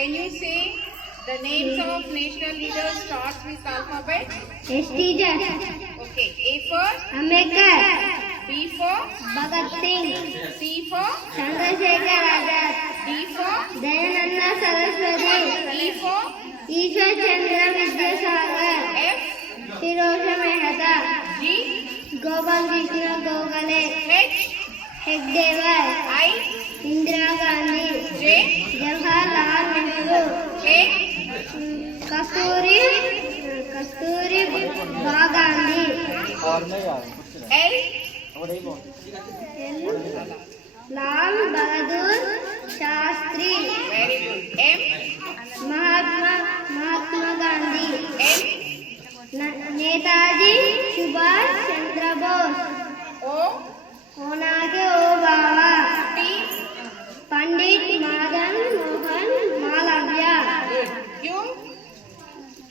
can you say the names of national leaders starts with alphabet? Yes, teacher. Okay. A for Ambedkar. B for Bhagat Singh. C for Chandrasekhar Azad. D for Dayananda Saraswati. E for Ishwar Chandra Vidyasagar. F Firozsha Mehta. G Gopal Krishna Gokhale. H Hegdewar. I Indira Gandhi. J Jawaharlal Nehru. K Kasturi Gandhi. L Lal Bahadur Shastri. very good. M Mahatma Gandhi. N Netaji Subhash Chandra Bose. O Onake O Baba. P Pandit Madan Mohan Malavya. good. Q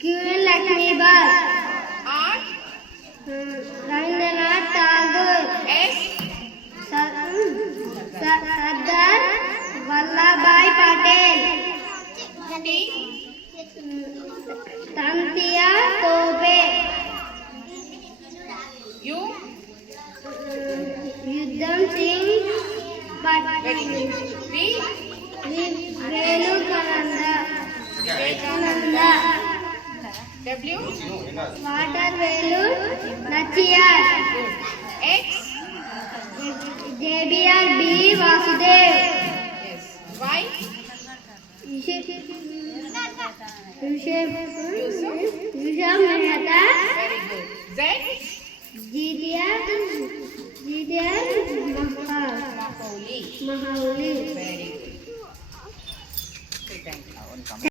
Queen Lakshmi Bai. R Rabindranath Tagore. S Sardar Vallabhbhai Patel. T Tantia Tope. U Yudham Singh very good. V Vivekananda. W Water Velu Nachiyar. X JBR B Vasudev. yes. Y Yusuf Mehta. very good. Z GTR Macaulay Mahauli. very good. Okay, thank you.